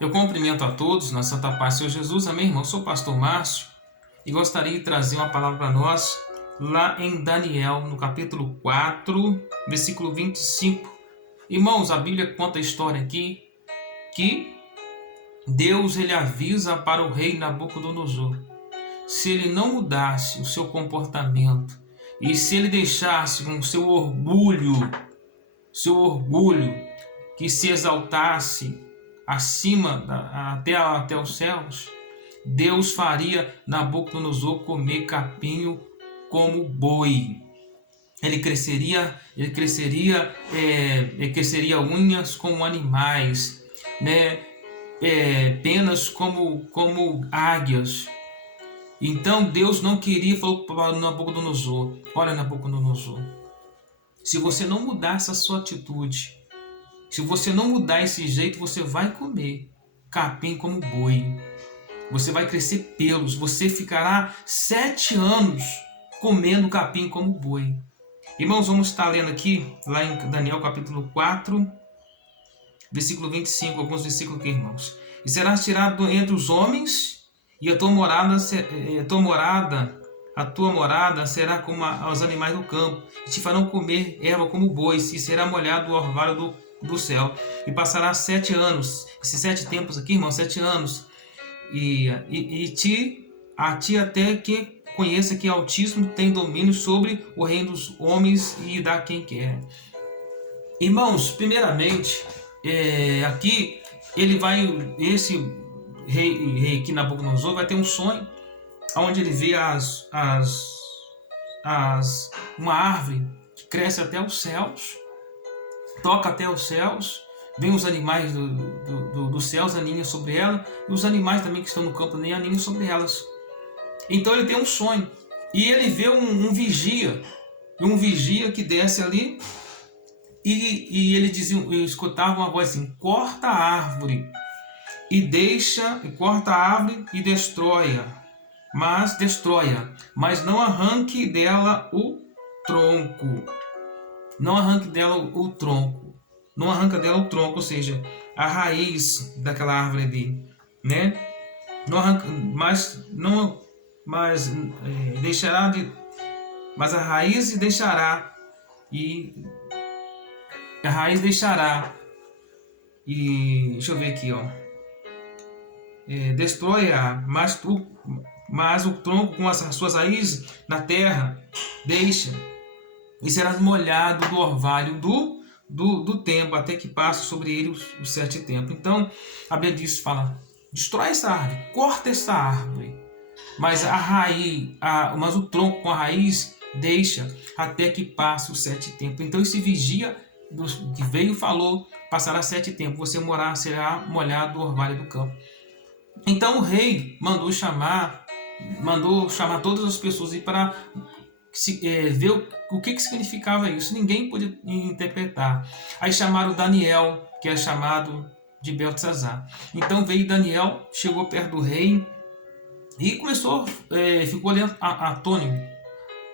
Eu cumprimento a todos na Santa Paz do Senhor Jesus, amém, irmão? Eu sou o pastor Márcio e gostaria de trazer uma palavra para nós lá em Daniel, no capítulo 4, versículo 25. Irmãos, a Bíblia conta a história aqui que Deus ele avisa para o rei Nabucodonosor. Se ele não mudasse o seu comportamento e se ele deixasse com seu orgulho que se exaltasse acima até os céus, Deus faria Nabucodonosor comer capinho como boi. Ele cresceria unhas como animais, né? Penas como águias. Então Deus não queria, falou para Nabucodonosor: olha, Nabucodonosor, se você não mudar essa sua atitude, se você não mudar esse jeito, você vai comer capim como boi. Você vai crescer pelos. Você ficará 7 anos comendo capim como boi. Irmãos, vamos estar lendo aqui, lá em Daniel capítulo 4, versículo 25, alguns versículos aqui, irmãos. E serás tirado entre os homens, e a tua morada será como aos animais do campo, e te farão comer erva como bois, e será molhado o orvalho do céu, e passará 7 anos, esses 7 tempos aqui, irmão, 7 anos, a ti até que conheça que o Altíssimo tem domínio sobre o reino dos homens e dá quem quer. Irmãos, primeiramente, aqui esse rei que Nabucodonosor vai ter um sonho, onde ele vê uma árvore que cresce até os céus, toca até os céus, vem os animais dos céus, aninham sobre ela, e os animais também que estão no campo nem aninham sobre elas. Então ele tem um sonho, e ele vê um vigia que desce ali, e ele dizia, eu escutava uma voz assim: corta a árvore e destrói-a, mas não arranque dela o tronco. Não arranca dela o tronco, ou seja, a raiz daquela árvore ali, né? Não arranca, mas a raiz deixará e deixa eu ver aqui, ó. Destrói-a, mas o tronco com as suas raízes na terra deixa, e serás molhado do orvalho do tempo, até que passe sobre ele os 7 tempos. Então, a Bíblia fala: destrói essa árvore, corta essa árvore, mas mas o tronco com a raiz deixa até que passe os 7 tempos. Então, esse vigia que veio e falou: passará 7 tempos, será molhado do orvalho do campo. Então, o rei mandou chamar todas as pessoas para ver o que significava isso. Ninguém podia interpretar. Aí chamaram Daniel, que é chamado de Beltesazar. Então veio Daniel, chegou perto do rei e ficou ali atônimo,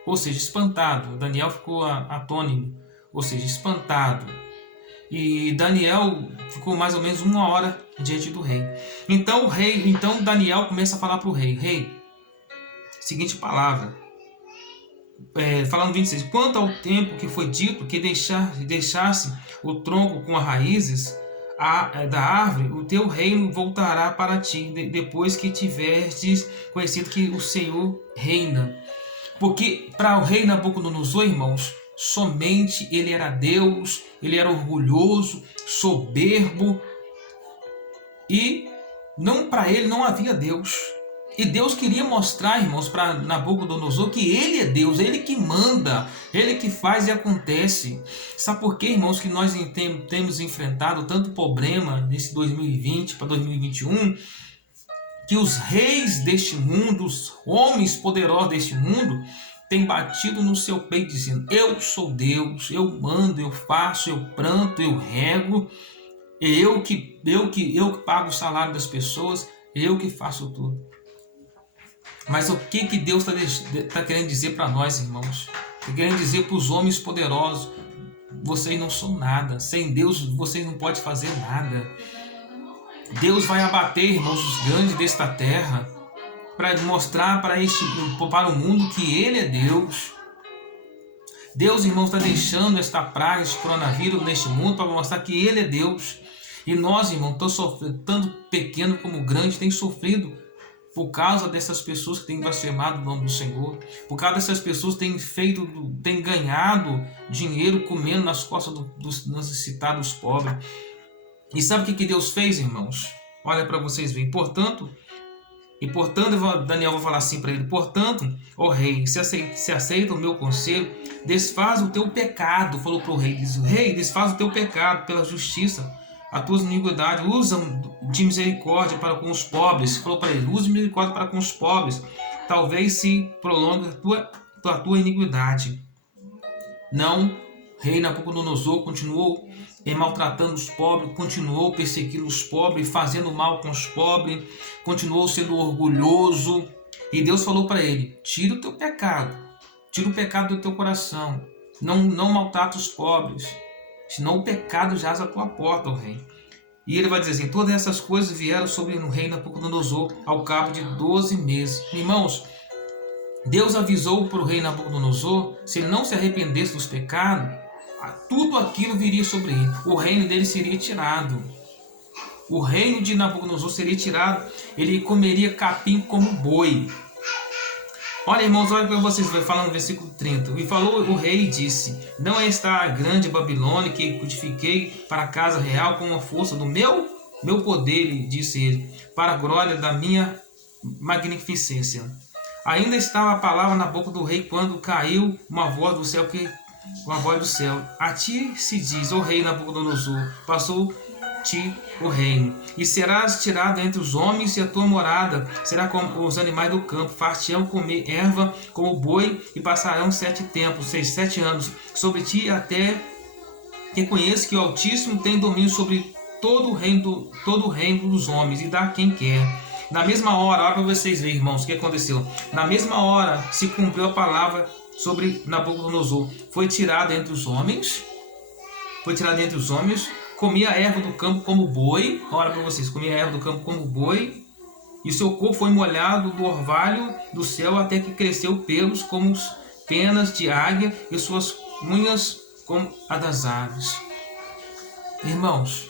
ou seja, espantado. Daniel ficou atônimo, ou seja, espantado. E Daniel ficou mais ou menos 1 hora diante do rei. Então Daniel começa a falar para o rei: rei, seguinte palavra, falando 26, quanto ao tempo que foi dito que deixasse o tronco com as raízes da árvore, o teu reino voltará para ti, depois que tiveres conhecido que o Senhor reina. Porque para o rei Nabucodonosor, irmãos, somente ele era Deus, ele era orgulhoso, soberbo, e para ele não havia Deus. E Deus queria mostrar, irmãos, para Nabucodonosor que ele é Deus, ele que manda, ele que faz e acontece. Sabe por quê, irmãos, que nós temos enfrentado tanto problema nesse 2020 para 2021? Que os reis deste mundo, os homens poderosos deste mundo, têm batido no seu peito dizendo: eu sou Deus, eu mando, eu faço, eu planto, eu rego, eu que pago o salário das pessoas, eu que faço tudo. Mas o que Deus está querendo dizer para nós, irmãos? Está querendo dizer para os homens poderosos: vocês não são nada. Sem Deus, vocês não podem fazer nada. Deus vai abater, irmãos, os grandes desta terra, para mostrar para o mundo que Ele é Deus. Deus, irmãos, está deixando esta praga, este coronavírus neste mundo para mostrar que Ele é Deus. E nós, irmãos, tanto pequeno como grande, tem sofrido por causa dessas pessoas que têm blasfemado o nome do Senhor, por causa dessas pessoas que têm ganhado dinheiro comendo nas costas dos necessitados pobres. E sabe o que Deus fez, irmãos? Olha para vocês verem. Portanto, Daniel vai falar assim para ele: portanto, ó rei, se aceita o meu conselho, desfaz o teu pecado. Falou para o rei, diz: rei, desfaz o teu pecado pela justiça, a tua iniquidade, usa de misericórdia para com os pobres. Falou para ele: usa de misericórdia para com os pobres, talvez se prolongue a tua iniquidade. Não, rei Nabucodonosor continuou maltratando os pobres, continuou perseguindo os pobres, fazendo mal com os pobres, continuou sendo orgulhoso. E Deus falou para ele: tira o teu pecado, tira o pecado do teu coração, não maltrata os pobres, senão o pecado jaz à tua porta, ó rei. E ele vai dizer assim: todas essas coisas vieram sobre o rei Nabucodonosor ao cabo de 12 meses. Irmãos, Deus avisou para o rei Nabucodonosor, se ele não se arrependesse dos pecados, tudo aquilo viria sobre ele. O reino dele seria tirado. O reino de Nabucodonosor seria tirado. Ele comeria capim como boi. Olha, irmãos, olha para vocês, vai falar no versículo 30. E falou o rei e disse: não é esta grande Babilônia que codifiquei para a casa real com a força do meu poder, disse ele, para a glória da minha magnificência. Ainda estava a palavra na boca do rei quando caiu uma voz do céu a ti se diz, ó rei Nabucodonosor, passou-te o reino, e serás tirado entre os homens, e a tua morada será como os animais do campo, far-te-ão comer erva como boi, e passarão 7 anos sobre ti, até que conheça que o Altíssimo tem domínio sobre todo o reino dos homens, e dá a quem quer. Na mesma hora, olha para vocês verem, irmãos, o que aconteceu. Na mesma hora se cumpriu a palavra sobre Nabucodonosor. Foi tirado entre os homens, comia a erva do campo como boi. Olha para vocês, comia a erva do campo como boi, e seu corpo foi molhado do orvalho do céu até que cresceu pelos como penas de águia e suas unhas como a das aves. Irmãos,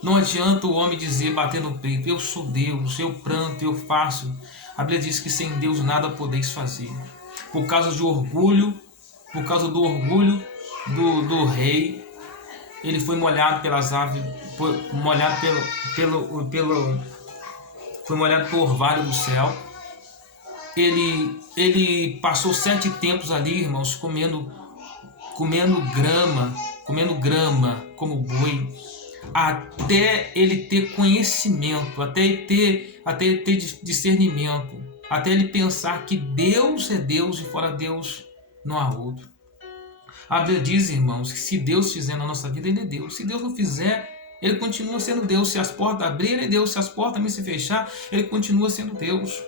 não adianta o homem dizer, bater no peito: eu sou Deus, eu pranto, eu faço. A Bíblia diz que sem Deus nada podeis fazer. Por causa do orgulho do rei, ele foi molhado pelas aves, foi molhado pelo orvalho do céu. Ele passou 7 tempos ali, irmãos, comendo grama como boi, até ele ter conhecimento, até ele ter discernimento, até ele pensar que Deus é Deus e fora Deus não há outro. A Bíblia diz, irmãos, que se Deus fizer na nossa vida, Ele é Deus. Se Deus não fizer, Ele continua sendo Deus. Se as portas abrirem, Ele é Deus. Se as portas também se fechar, Ele continua sendo Deus.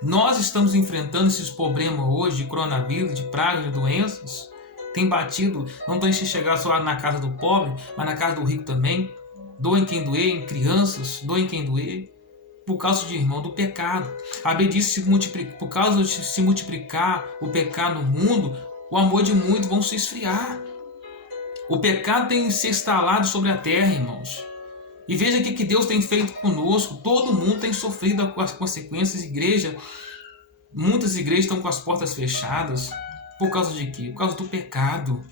Nós estamos enfrentando esses problemas hoje de coronavírus, de pragas, de doenças. Tem batido, não tem que chegar só na casa do pobre, mas na casa do rico também. Doem quem doer, em crianças, doem quem doer. Por causa de, irmão, do pecado. A Bíblia diz que por causa de se multiplicar o pecado no mundo, o amor de muitos vão se esfriar. O pecado tem se instalado sobre a terra, irmãos. E veja o que Deus tem feito conosco. Todo mundo tem sofrido com as consequências. Muitas igrejas estão com as portas fechadas. Por causa de quê? Por causa do pecado.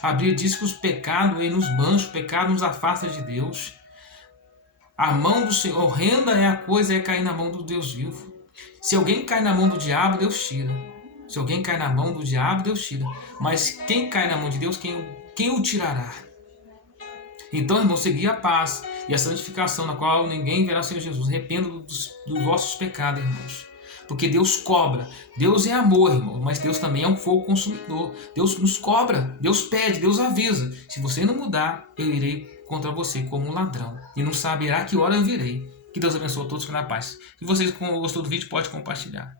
A Bíblia diz que os pecados nos mancham, o pecado nos afasta de Deus. A mão do Senhor, horrenda é a coisa, é cair na mão do Deus vivo. Se alguém cai na mão do diabo, Deus tira. Se alguém cai na mão do diabo, Deus tira. Mas quem cai na mão de Deus, quem o tirará? Então, irmão, seguir a paz e a santificação, na qual ninguém verá o Senhor Jesus. Arrependa dos vossos pecados, irmãos. Porque Deus cobra. Deus é amor, irmão, mas Deus também é um fogo consumidor. Deus nos cobra, Deus pede, Deus avisa. Se você não mudar, eu irei contra você como um ladrão. E não saberá que hora eu virei. Que Deus abençoe a todos com a paz. Se vocês gostou do vídeo, pode compartilhar.